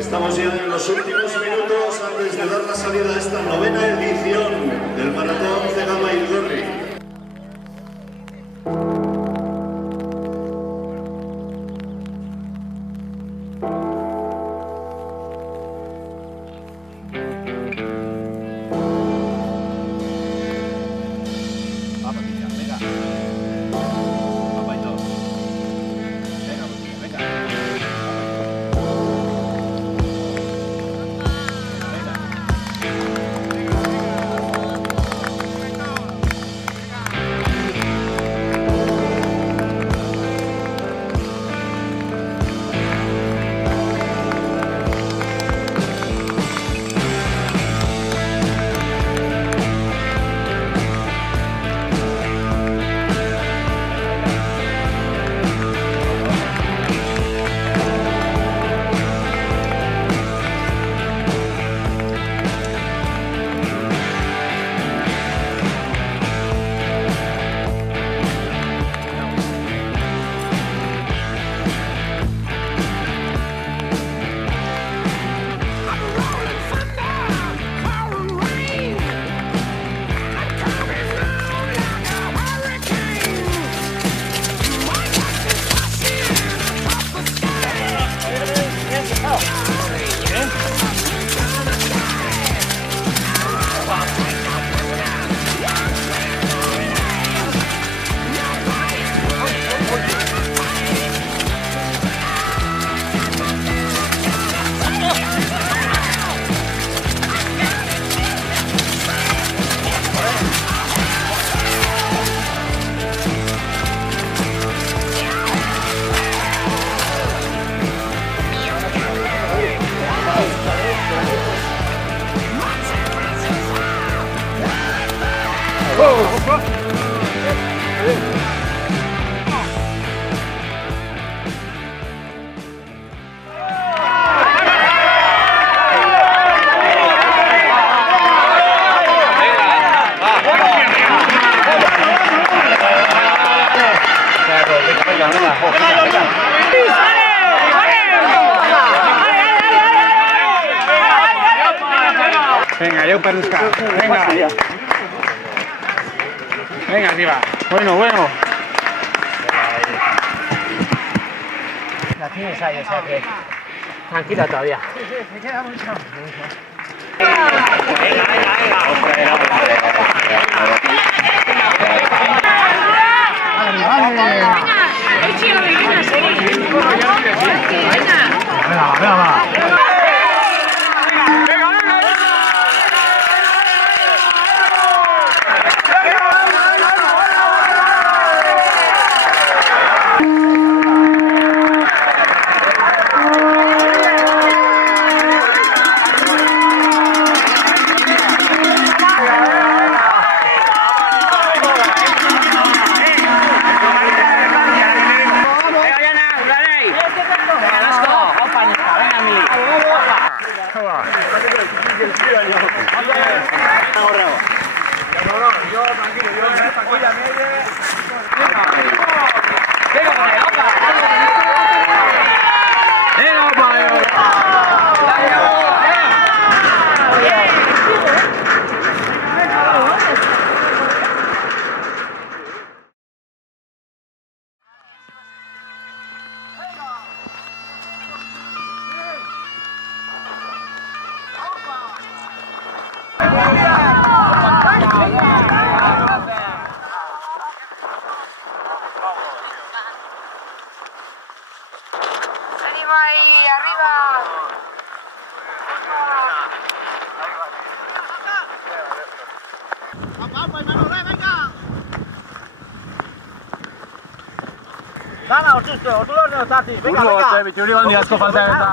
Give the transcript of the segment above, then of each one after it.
Estamos ya en los últimos minutos antes de dar la salida a esta novena edición del Maratón Cegama Ilgorri. Venga, yo perusca. Venga. Venga, arriba. Bueno, bueno. La tienes ahí, o sea que tranquila todavía. Me queda mucho. Venga, ¡Ánimo ahí, arriba! Dana, otustu, otular ne otati. Venga, venga. Bitxuri bandi asko falta eta.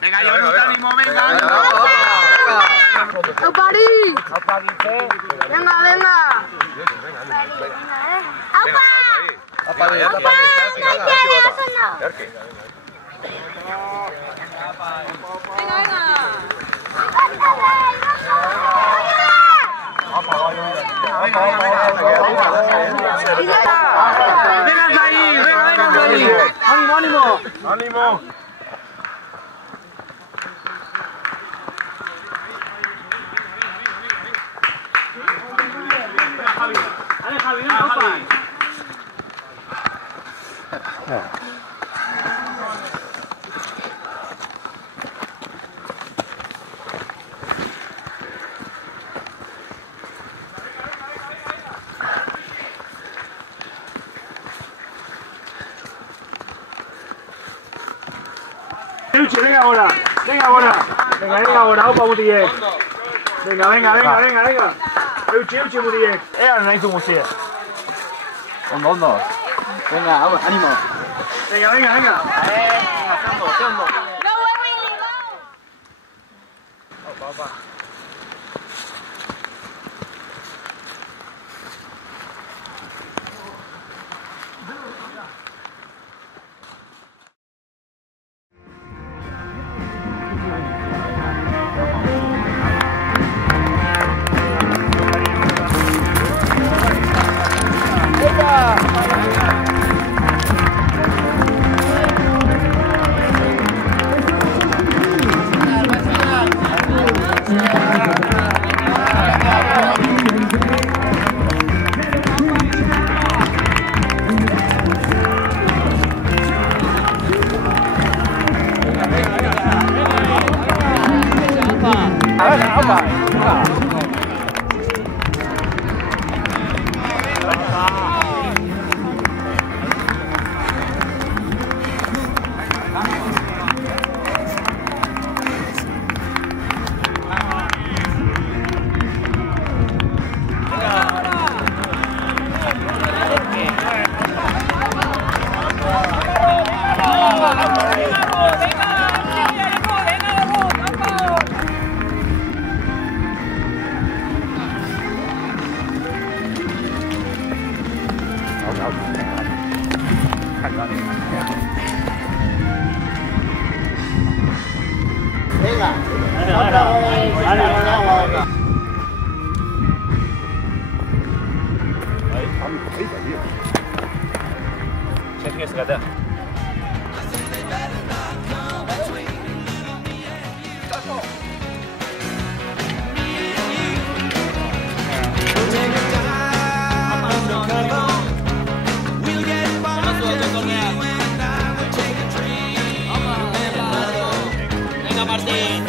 Venga, Jonut, ánimo, venga. ¡Aupari! Venga, venga. ¡Aupa! Venga, Zahir, venga, Zahir. Ánimo, ánimo. ¡Ánimo! Dale, Javi, venga, Javi. Luchi, venga ahora. Venga ahora. Venga ahora, opa, Mutille. Venga. Luchi, Mutille. Nahi zu musie. Ondo. Venga, ánimo. Venga. Venga, Martín.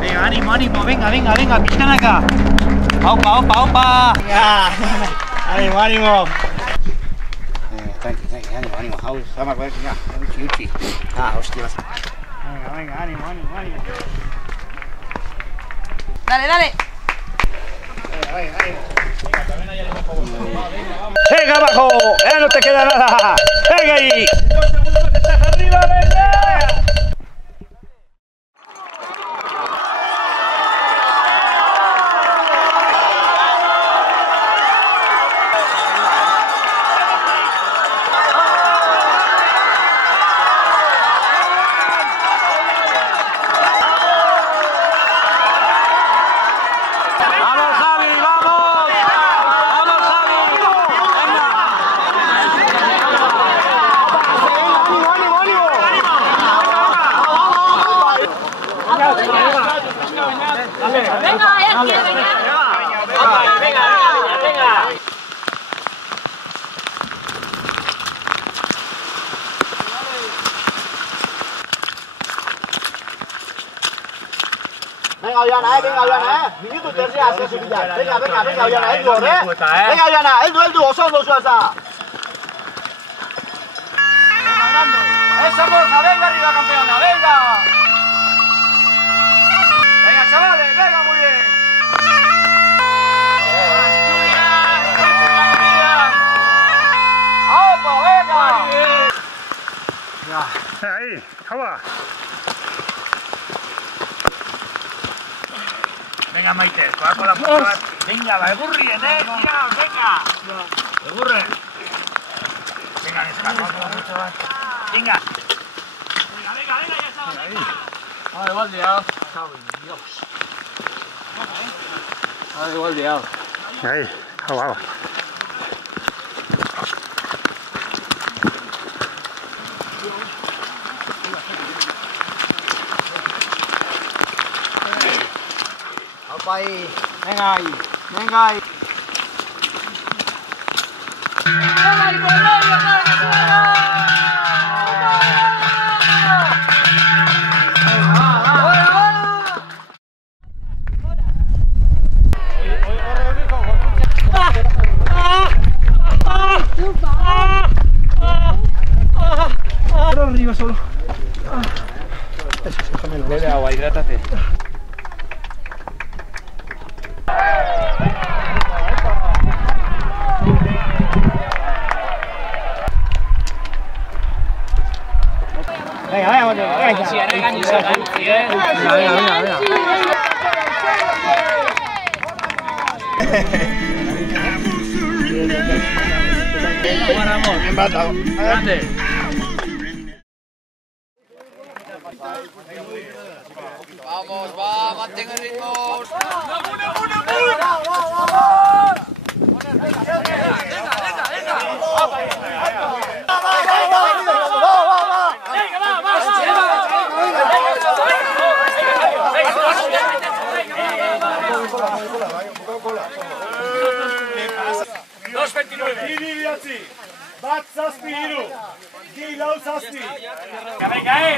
Venga, ánimo, ánimo, venga, venga, venga, pican acá. Opa, opa, opa. Venga, ánimo, ánimo. Tranqui, ánimo, sama con venga, uchi. Hostia. Venga, ánimo, ánimo, ánimo. Dale, dale. Venga abajo, ya no te queda nada. Venga ahí. Venga, Ollana, minutu tercia hacia su vida. Venga, Ollana, heldu hor, Venga, Ollana, heldu, oso ondo zua eza. Esa moza, venga arriba, campeona, venga. Venga, chavales, venga, muy bien. ¡Opa, venga! Ahí, agua. Venga, Maite, va con la puta. Venga, va, egurrien, tira, venga. Egurren. Venga, venga. Venga, ya está. Igual liado. Dios. Igual liado. Ahí, agua. Opa ahí. Venga ahí. Arriba solo. Eso, déjame lo. Bebe agua, hidrátate. Vamos, va, mantén el ritmo.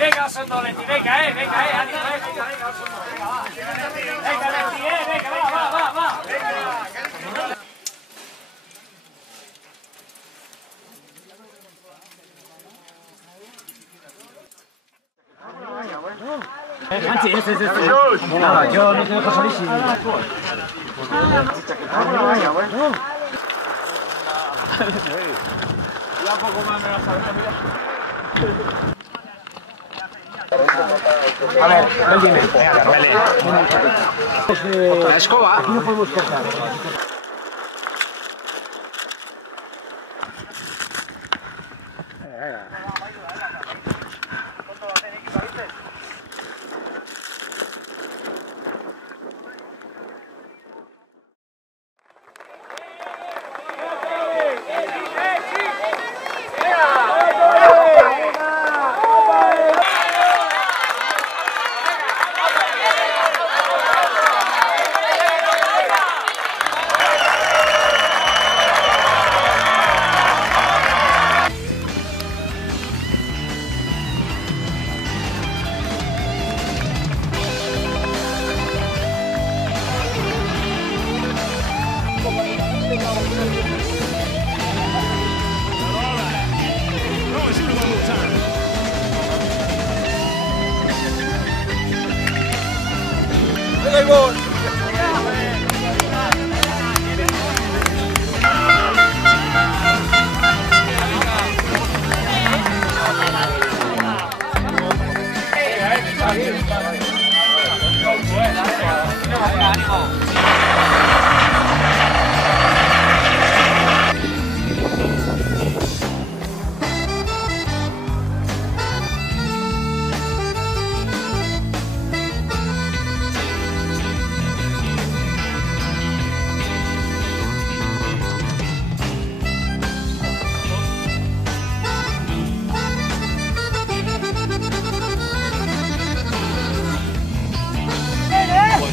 Venga, Osondo, Leti, venga, ánimo, venga, Osondo, venga, Leti, venga, va. Nada, yo no te dejo solísimo. Ya un poco más me vas a ver, mira. A ver, ven, dime. La escoba. Aquí no podemos cortar. hay gol.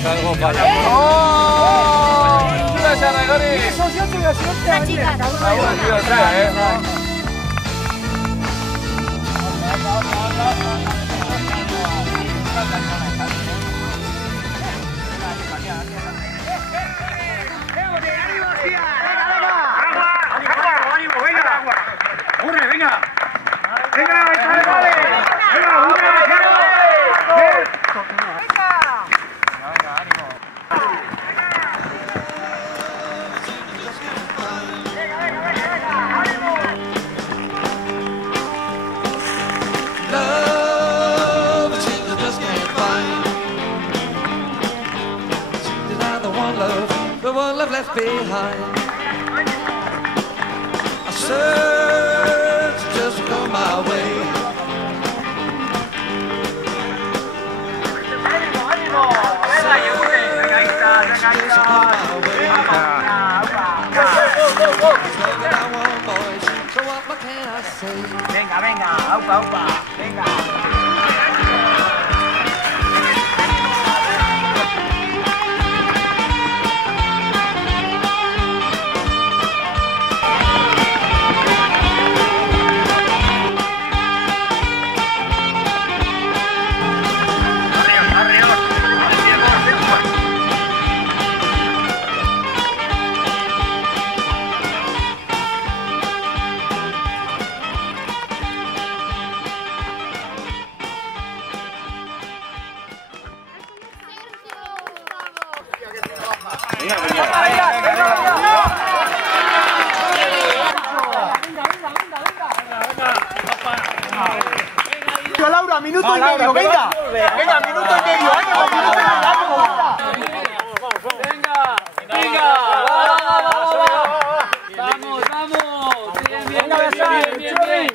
Algo falla. ¡Oh! ¡Gracias, Gary! Una chica. The one love left behind. I search just to come my way. So what can I say? Venga, venga, aupa, aupa, venga. Laura, minuto y medio, venga. Venga, minuto y medio, Venga, venga. Vamos, vamos. Bien, bien, bien, bien, bien.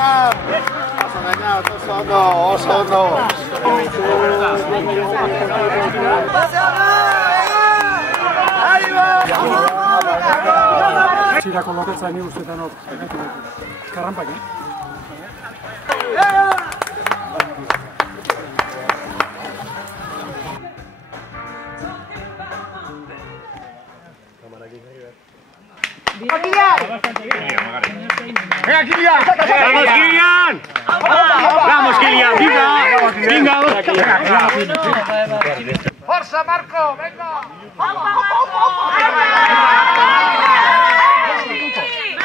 Has engañado, Oso no. Tira kolokatzea ni ustetan hor. Karranpak, ¡Venga, Kilian! ¡Vamos, Kilian! ¡Vamos, Kilian! ¡Venga! ¡Venga! ¡Forza, Marco! ¡Venga!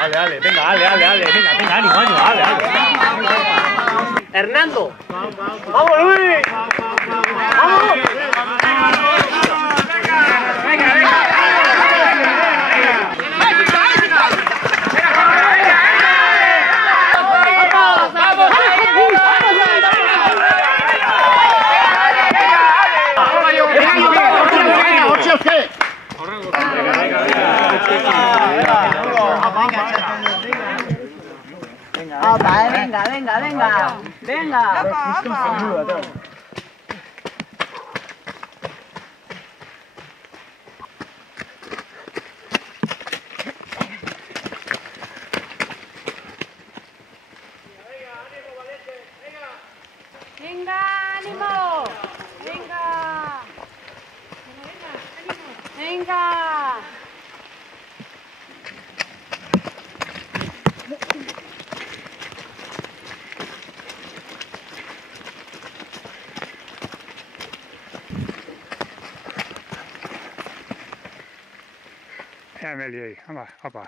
Ale, ale, venga, ale, ale, ale, venga, venga, ánimo, ánimo, ale, ale. Hernando. Vamos, Luis. Vamos. Venga, venga. Venga, venga, venga, venga. Venga, ánimo. Venga. Venga. Ja, Amelie, hoppa, hoppa.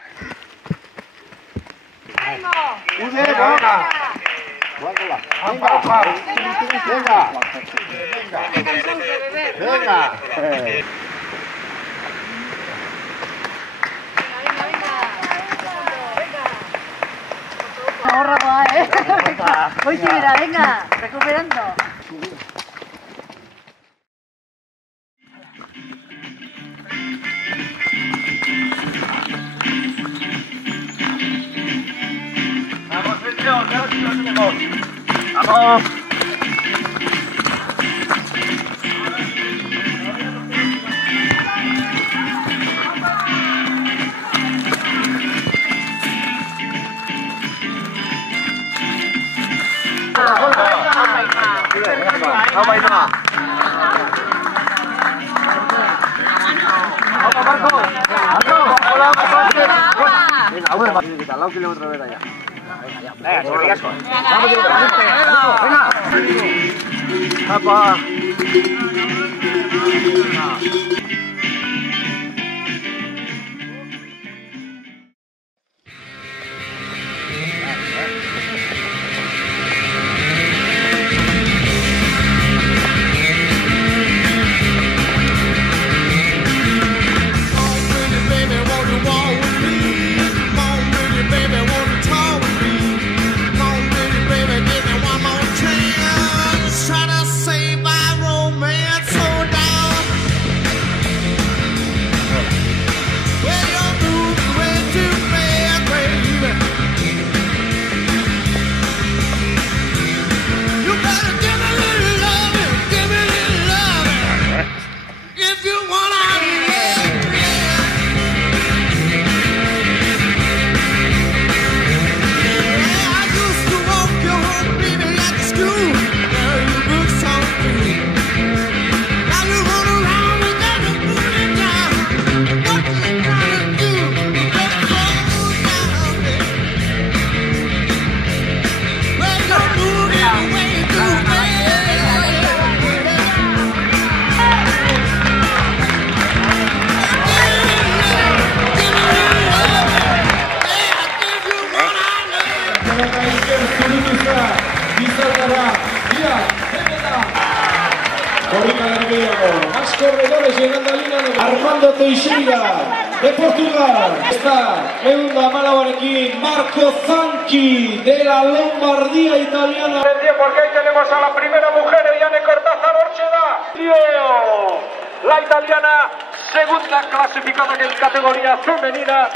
¡Ánimo! Venga. Venga. Ahorra, voy a venga, recuperando. Vamos, Sergio, claro que lo tenemos. Vamos. Más corredores llegando a línea. Armando Teixeira de Portugal. Está Eunda Malabarequín, Marco Zanchi de la Lombardía italiana. Porque ahí tenemos a la primera mujer, Eliane Cortázar Orcheda. La italiana, segunda clasificada en categoría femenina.